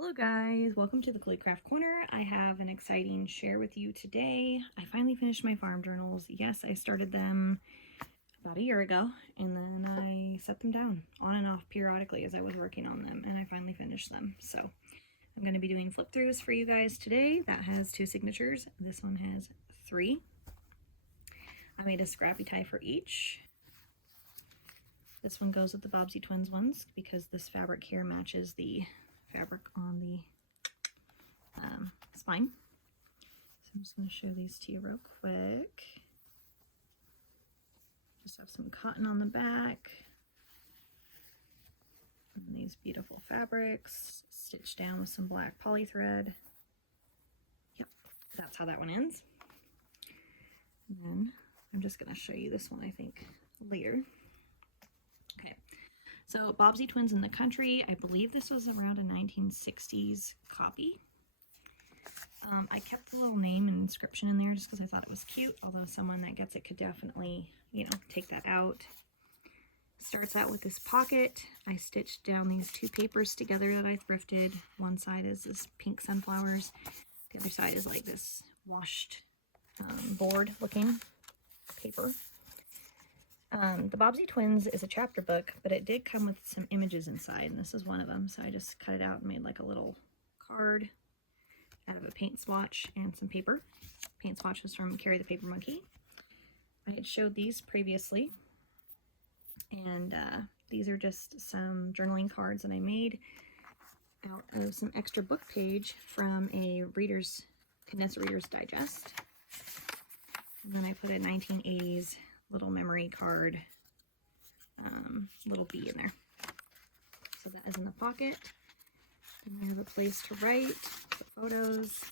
Hello guys, welcome to the Calligraph Corner. I have an exciting share with you today. I finally finished my farm journals. Yes, I started them about a year ago and then I set them down on and off periodically as I was working on them, and I finally finished them. So I'm going to be doing flip throughs for you guys today. That has 2 signatures. This one has 3. I made a scrappy tie for each. This one goes with the Bobbsey Twins ones because this fabric here matches the fabric on the spine. So I'm just going to show these to you real quick. Just have some cotton on the back. And these beautiful fabrics stitched down with some black poly thread. Yep, that's how that one ends. And then I'm just going to show you this one, I think, later. Okay, so Bobbsey Twins in the Country. I believe this was around a 1960s copy. I kept the little name and inscription in there just because I thought it was cute, although someone that gets it could definitely, take that out. Starts out with this pocket. I stitched down these 2 papers together that I thrifted. One side is this pink sunflowers. The other side is like this washed board looking paper. The Bobbsey Twins is a chapter book, but it did come with some images inside, and this is one of them. So I just cut it out and made like a little card out of a paint swatch and some paper. Paint swatch was from Carrie the Paper Monkey. I had showed these previously, and these are just some journaling cards that I made out of some extra book page from a Condensed Reader's Digest. And then I put a 1980s little memory card, little bee in there. So that is in the pocket. And I have a place to write, put photos,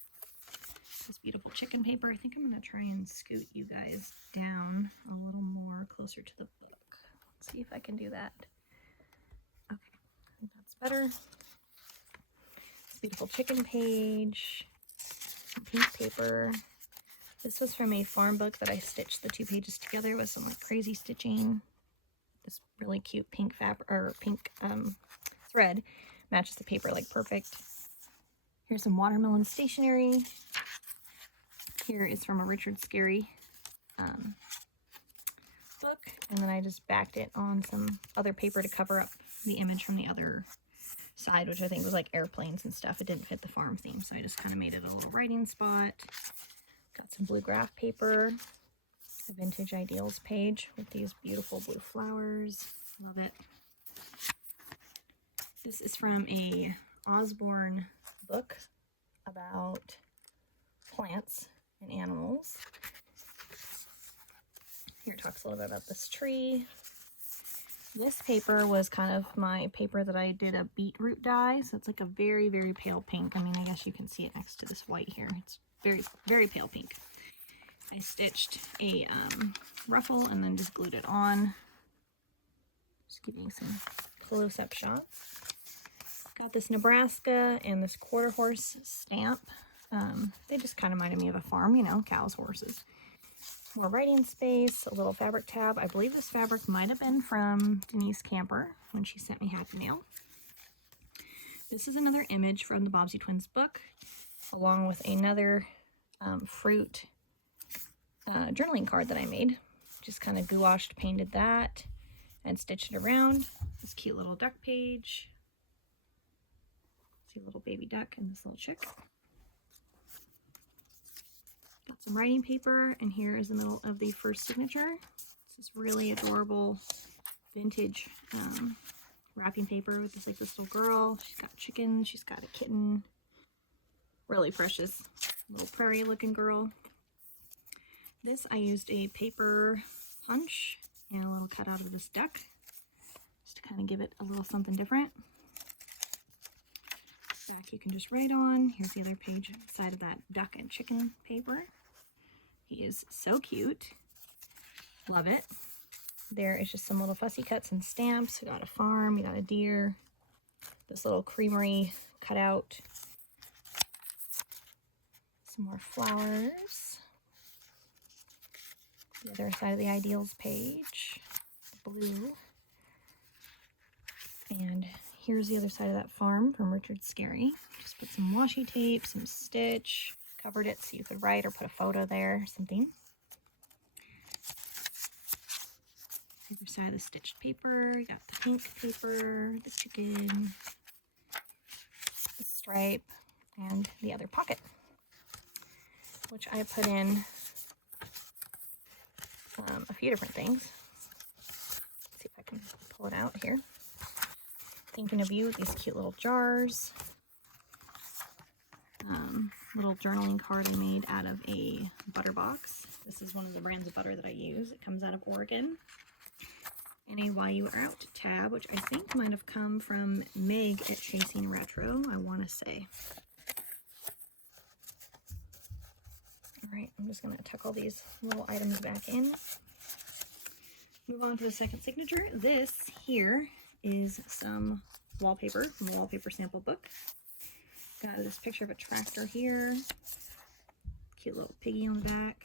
this beautiful chicken paper. I think I'm going to try and scoot you guys down a little more closer to the book. Let's see if I can do that. Okay, I think that's better. This beautiful chicken page, some pink paper. This was from a farm book that I stitched the 2 pages together with some like crazy stitching. This really cute pink fabric or pink thread matches the paper like perfect. Here's some watermelon stationery. Here is from a Richard Scarry book, and then I just backed it on some other paper to cover up the image from the other side, which I think was like airplanes and stuff. It didn't fit the farm theme, so I just kind of made it a little writing spot. Got some blue graph paper, a Vintage Ideals page with these beautiful blue flowers. Love it. This is from a Osborne book about plants and animals. Here it talks a little bit about this tree. This paper was kind of my paper that I did a beetroot dye, so it's like a very, very pale pink. I mean, I guess you can see it next to this white here. It's very, very pale pink. I stitched a ruffle and then just glued it on. Just giving some close-up shots. Got this Nebraska and this quarter horse stamp. They just kind of reminded me of a farm, cows, horses. More writing space, a little fabric tab. I believe this fabric might have been from Denise Camper when she sent me Happy Mail. This is another image from the Bobbsey Twins book, along with another fruit journaling card that I made. Just kind of gouache painted that and stitched it around. This cute little duck page. See a little baby duck and this little chick. Got some writing paper, and here is the middle of the first signature. This is really adorable vintage wrapping paper with this little girl. She's got chickens, she's got a kitten. Really precious little prairie looking girl. This I used a paper punch and a little cutout of this duck just to kind of give it a little something different. Back you can just write on. Here's the other page side of that duck and chicken paper. He is so cute. Love it. There is just some little fussy cuts and stamps. We got a farm, we got a deer, this little creamery cutout, some more flowers. The other side of the Ideals page, blue. And here's the other side of that farm from Richard Scarry. Just put some washi tape, some stitch, covered it so you could write or put a photo there or something. The other side of the stitched paper, you got the pink paper, the chicken, the stripe, and the other pocket, which I put in a few different things. Let's see if I can pull it out here. Thinking of you with these cute little jars. Little journaling card I made out of a butter box. This is one of the brands of butter that I use. It comes out of Oregon. And a While You Were Out tab, which I think might have come from Meg at Chasing Retro, I want to say. Alright, I'm just going to tuck all these little items back in. Move on to the second signature. This here is some wallpaper from the wallpaper sample book. Got this picture of a tractor here. Cute little piggy on the back.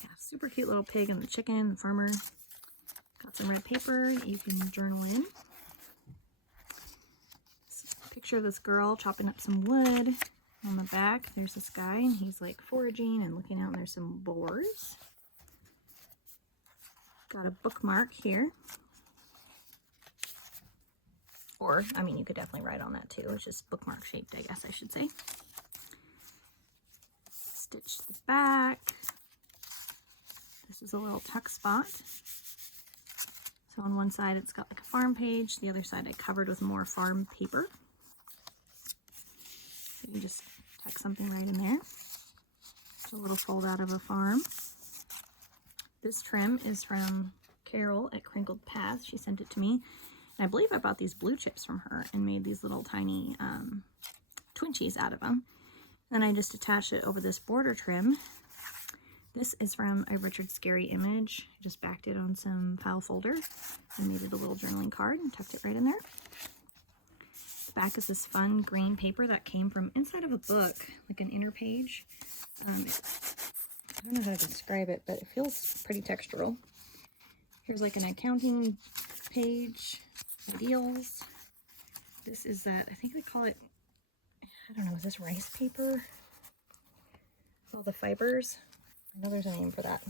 Yeah, super cute little pig and the chicken, the farmer. Got some red paper that you can journal in. Picture of this girl chopping up some wood. On the back, there's this guy, and he's like foraging and looking out, and there's some boars. Got a bookmark here. Or, I mean, you could definitely write on that too. It's just bookmark shaped, I guess I should say. Stitch the back. This is a little tuck spot. So on one side it's got like a farm page. The other side I covered with more farm paper. So you can just tuck something right in there. It's a little fold out of a farm. This trim is from Carol at Crinkled Path. She sent it to me. And I believe I bought these blue chips from her and made these little tiny Twinchies out of them. Then I just attached it over this border trim. This is from a Richard Scarry image. I just backed it on some file folder and made it a little journaling card and tucked it right in there. The back is this fun green paper that came from inside of a book, like an inner page. I don't know how to describe it, but it feels pretty textural. Here's like an accounting page, ideals. This is that, I think they call it, I don't know, is this rice paper? All the fibers. I know there's a name for that.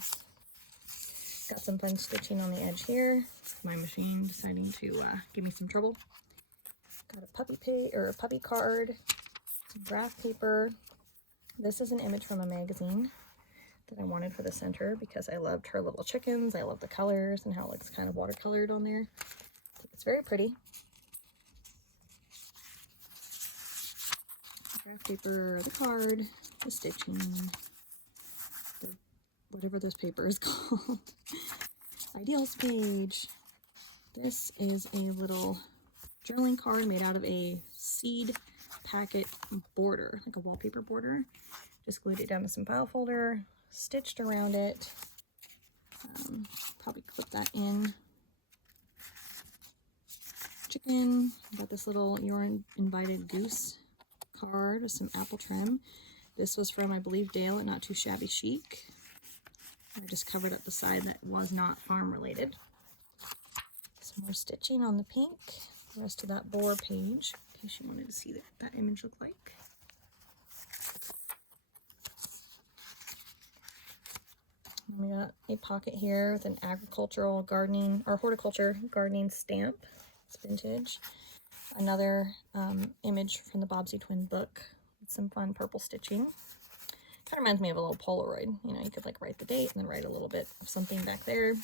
Got some fun stitching on the edge here. My machine deciding to give me some trouble. Got a puppy card, some graph paper. This is an image from a magazine that I wanted for the center because I loved her little chickens. I love the colors and how it looks kind of watercolored on there. It's very pretty. Graph paper, the card, the stitching, whatever this paper is called. Ideals page. This is a little journaling card made out of a seed packet border, like a wallpaper border. Just glued it down to some file folder, stitched around it. Probably clip that in. Chicken. Got this little You're Invited Goose card with some apple trim. This was from, I believe, Dale at Not Too Shabby Chic. I just covered up the side that was not farm related. Some more stitching on the pink. The rest of that boar page, in case you wanted to see what that image looked like. And we got a pocket here with an agricultural gardening or horticulture gardening stamp. It's vintage. Another image from the Bobbsey Twin book with some fun purple stitching. Kind of reminds me of a little Polaroid. You know, you could like write the date and then write a little bit of something back there.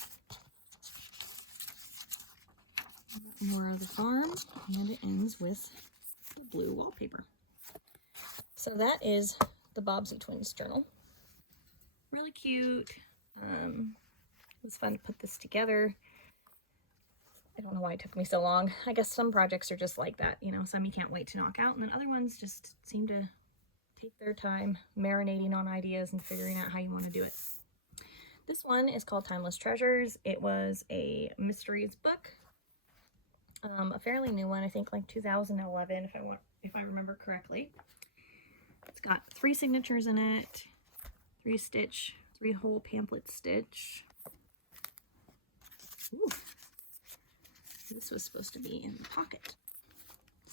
More of the farm, and it ends with the blue wallpaper. So that is the Bobbsey Twins journal. Really cute. It was fun to put this together. I don't know why it took me so long. I guess some projects are just like that, you know, some you can't wait to knock out, and then other ones just seem to take their time marinating on ideas and figuring out how you want to do it. This one is called Timeless Treasures. It was a mysteries book. A fairly new one, I think like 2011 if I remember correctly. It's got 3 signatures in it, 3 whole pamphlet stitch. Ooh. This was supposed to be in the pocket.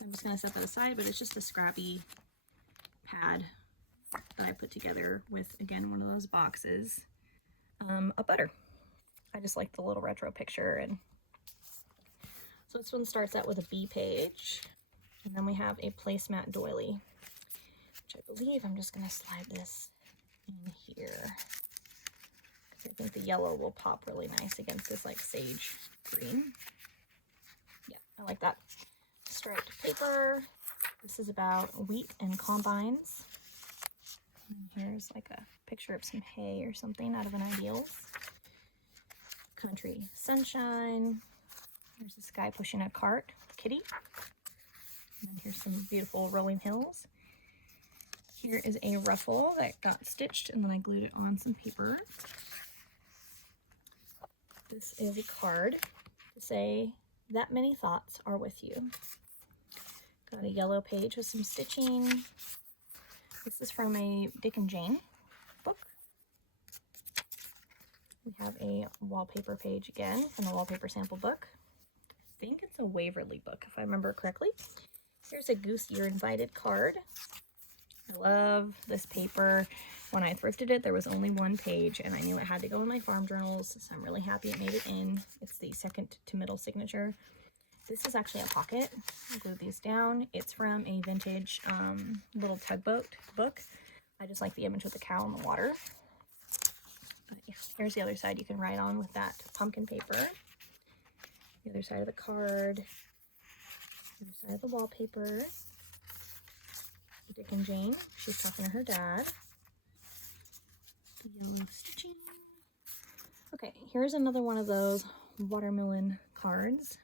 I'm just going to set that aside, but it's just a scrappy pad that I put together with, again, one of those boxes of butter. I just like the little retro picture. And so this one starts out with a B page, and then we have a placemat doily, which I believe I'm just going to slide this in here. I think the yellow will pop really nice against this like sage green. Yeah, I like that. Striped paper. This is about wheat and combines. And here's like a picture of some hay or something out of an Ideals. Country sunshine. There's this guy pushing a cart, kitty. And here's some beautiful rolling hills. Here is a ruffle that got stitched and then I glued it on some paper. This is a card to say, that many thoughts are with you. Got a yellow page with some stitching. This is from a Dick and Jane book. We have a wallpaper page again from the wallpaper sample book. I think it's a Waverly book, if I remember correctly. Here's a Goose You're Invited card. I love this paper. When I thrifted it, there was only one page, and I knew it had to go in my farm journals, so I'm really happy it made it in. It's the second to middle signature. This is actually a pocket. I'll glue these down. It's from a vintage little tugboat book. I just like the image with the cow in the water. But yeah, here's the other side you can write on with that pumpkin paper. The other side of the card. The other side of the wallpaper. Dick and Jane. She's talking to her dad. The yellow stitching. Okay, here's another one of those watermelon cards.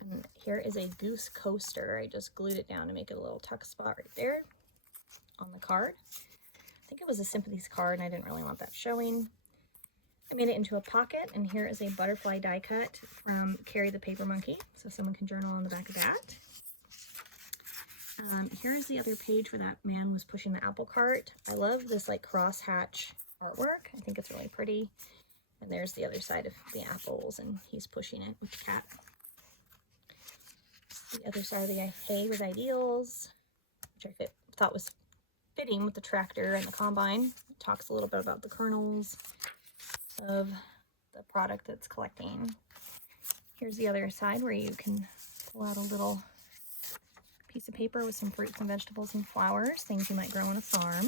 And here is a goose coaster. I just glued it down to make it a little tuck spot right there on the card. I think it was a Sympathies card and I didn't really want that showing. I made it into a pocket, and here is a butterfly die cut from Carrie the Paper Monkey, so someone can journal on the back of that. Here is the other page where that man was pushing the apple cart. I love this like crosshatch artwork. I think it's really pretty. And there's the other side of the apples, and he's pushing it with the cat. The other side of the hay with Ideals, which I thought was fitting with the tractor and the combine. It talks a little bit about the kernels of the product that's collecting. Here's the other side where you can pull out a little piece of paper with some fruits and vegetables and flowers, things you might grow on a farm.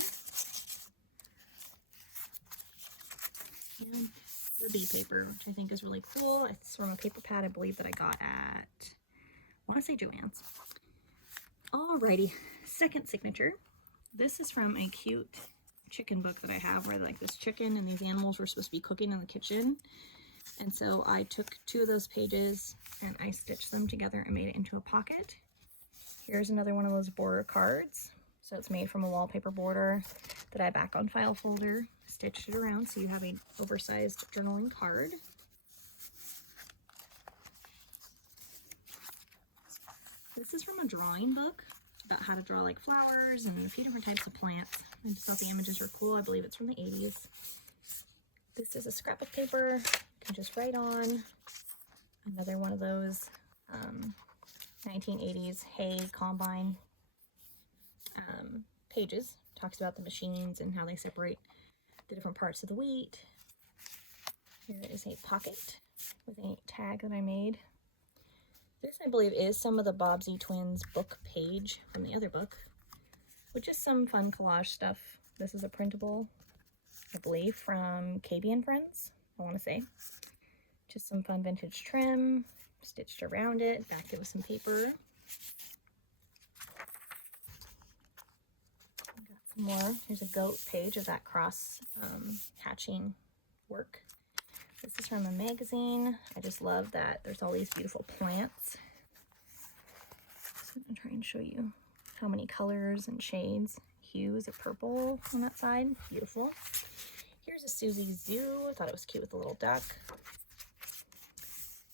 And the bee paper, which I think is really cool. It's from a paper pad I believe that I got at, I want to say Joann's. Alrighty, second signature. This is from a cute chicken book that I have where like this chicken and these animals were supposed to be cooking in the kitchen. And so I took two of those pages and I stitched them together and made it into a pocket. Here's another one of those border cards. So it's made from a wallpaper border that I back on file folder, stitched it around so you have an oversized journaling card. This is from a drawing book about how to draw like flowers and a few different types of plants. I just thought the images were cool. I believe it's from the 80s. This is a scrap of paper you can just write on. Another one of those 1980s hay combine pages. Talks about the machines and how they separate the different parts of the wheat. Here is a pocket with a tag that I made. This, I believe, is some of the Bobbsey Twins book page from the other book, which is some fun collage stuff. This is a printable, I believe, from KB and Friends, I want to say. Just some fun vintage trim, stitched around it, backed it with some paper. Got some more. Here's a goat page of that cross hatching work. This is from a magazine. I just love that there's all these beautiful plants. So I'm going to try and show you how many colors and shades, hues of purple on that side. Beautiful. Here's a Susie Zoo. I thought it was cute with a little duck.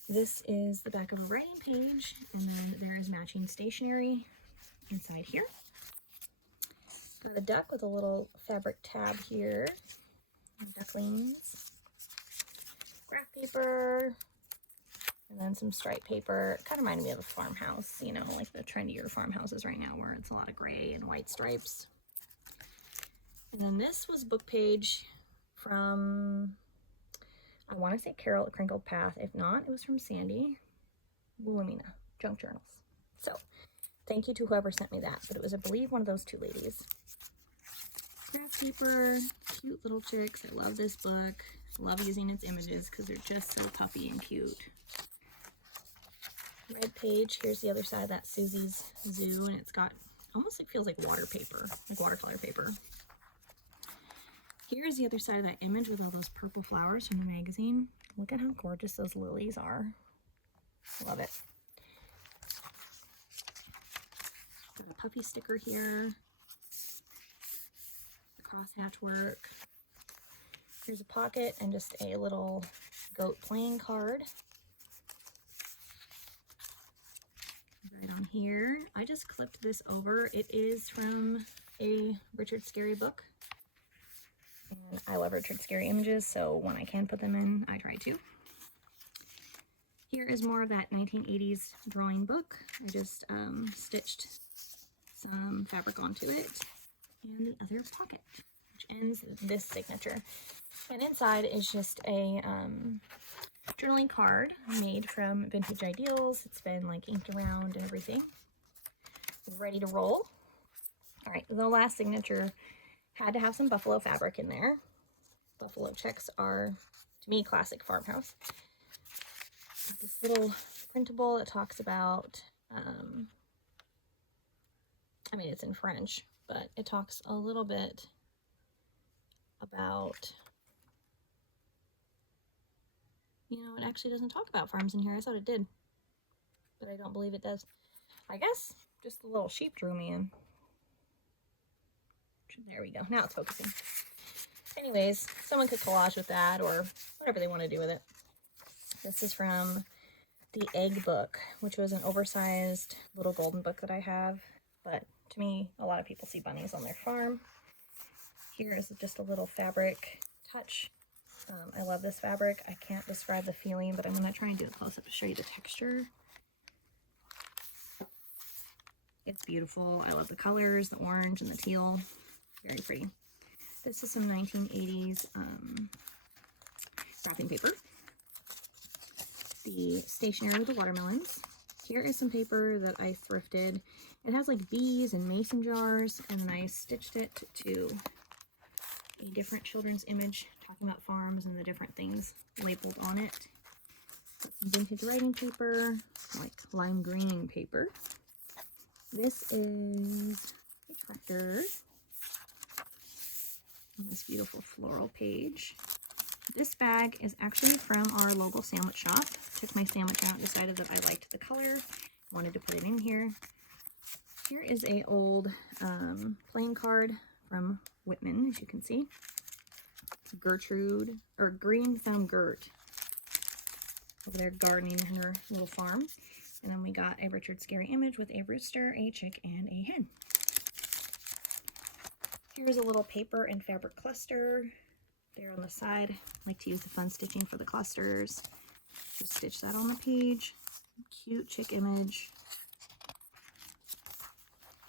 This is the back of a writing page, and then there is matching stationery inside here. Got a duck with a little fabric tab here. Ducklings. Graph paper. And then some stripe paper. It kind of reminded me of a farmhouse, you know, like the trendier farmhouses right now where it's a lot of gray and white stripes. And then this was book page from, I want to say Carol at Crinkled Path. If not, it was from Sandy Wilhelmina, Junk Journals. So thank you to whoever sent me that, but it was, I believe, one of those two ladies. Craft paper, cute little chicks. I love this book. Love using its images because they're just so puppy and cute. Red page. Here's the other side of that Susie's Zoo, and it's got almost, it feels like water paper, like watercolor paper. Here's the other side of that image with all those purple flowers from the magazine. Look at how gorgeous those lilies are. Love it. Got a puppy sticker here. The crosshatch work. Here's a pocket and just a little goat playing card. Right on here. I just clipped this over. It is from a Richard Scarry book. And I love Richard Scarry images, so when I can put them in, I try to. Here is more of that 1980s drawing book. I just stitched some fabric onto it. And the other pocket, which ends this signature. And inside is just a journaling card made from Vintage Ideals. It's been like inked around and everything. Ready to roll. All right, the last signature had to have some buffalo fabric in there. Buffalo checks are, to me, classic farmhouse. This little printable that talks about, I mean, it's in French, but it talks a little bit about, you know, it actually doesn't talk about farms in here. I thought it did, but I don't believe it does. I guess just the little sheep drew me in. There we go. Now it's focusing. Anyways, someone could collage with that or whatever they want to do with it. This is from the Egg book, which was an oversized little golden book that I have. But to me, a lot of people see bunnies on their farm. Here is just a little fabric touch. I love this fabric. I can't describe the feeling, but I'm going to try and do a close-up to show you the texture. It's beautiful. I love the colors, the orange and the teal. Very pretty. This is some 1980s wrapping paper. The stationery with the watermelons. Here is some paper that I thrifted. It has like bees and mason jars, and then I stitched it to a different children's image talking about farms and the different things labeled on it. Some vintage writing paper, like lime green paper. This is a tractor. And this beautiful floral page. This bag is actually from our local sandwich shop. Took my sandwich out, decided that I liked the color, wanted to put it in here. Here is a old playing card from Whitman, as you can see. Gertrude, or Green Thumb Gert, over there gardening her little farm. And then we got a Richard Scarry image with a rooster, a chick, and a hen. Here's a little paper and fabric cluster there on the side. I like to use the fun stitching for the clusters. Just stitch that on the page. Cute chick image.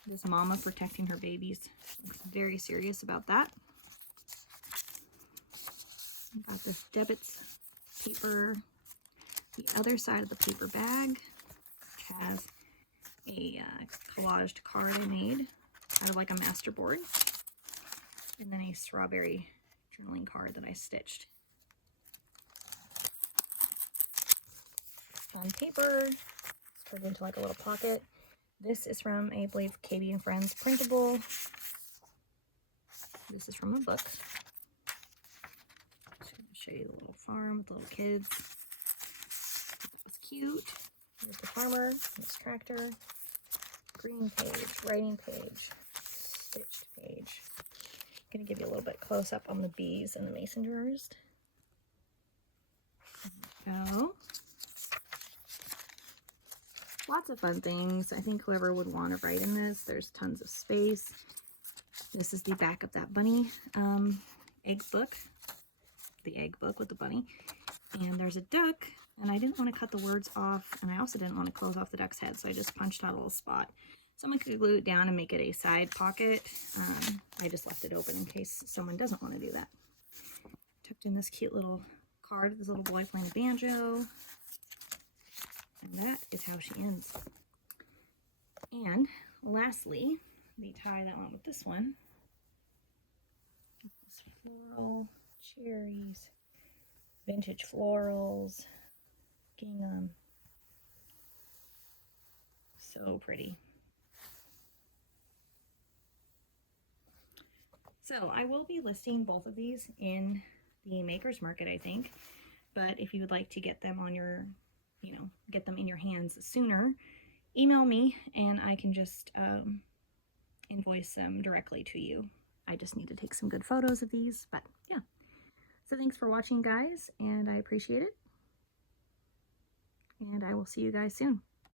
This mama protecting her babies. Looks very serious about that. Got this Debits paper. The other side of the paper bag, which has a collaged card I made out of like a masterboard. And then a strawberry journaling card that I stitched. On paper, it's turned into like a little pocket. This is from, I believe, Katie and Friends printable. This is from a book. Just going to show you the little farm with little kids. That was cute. Here's the farmer, this tractor, green page, writing page, stitched page. I'm going to give you a little bit close up on the bees and the mason jars. There we go. Lots of fun things. I think whoever would want to write in this, there's tons of space. This is the back of that bunny egg book. The egg book with the bunny. And there's a duck and I didn't want to cut the words off, and I also didn't want to close off the duck's head, so I just punched out a little spot. Someone could glue it down and make it a side pocket. I just left it open in case someone doesn't want to do that. Tucked in this cute little card of this little boy playing a banjo. And that is how she ends. And lastly, the tie that went with this one. This floral, cherries, vintage florals, gingham. So pretty. So I will be listing both of these in the Maker's Market, I think. But if you would like to get them on your, get them in your hands sooner, email me and I can just invoice them directly to you. I just need to take some good photos of these, but yeah. So thanks for watching, guys, and I appreciate it. And I will see you guys soon.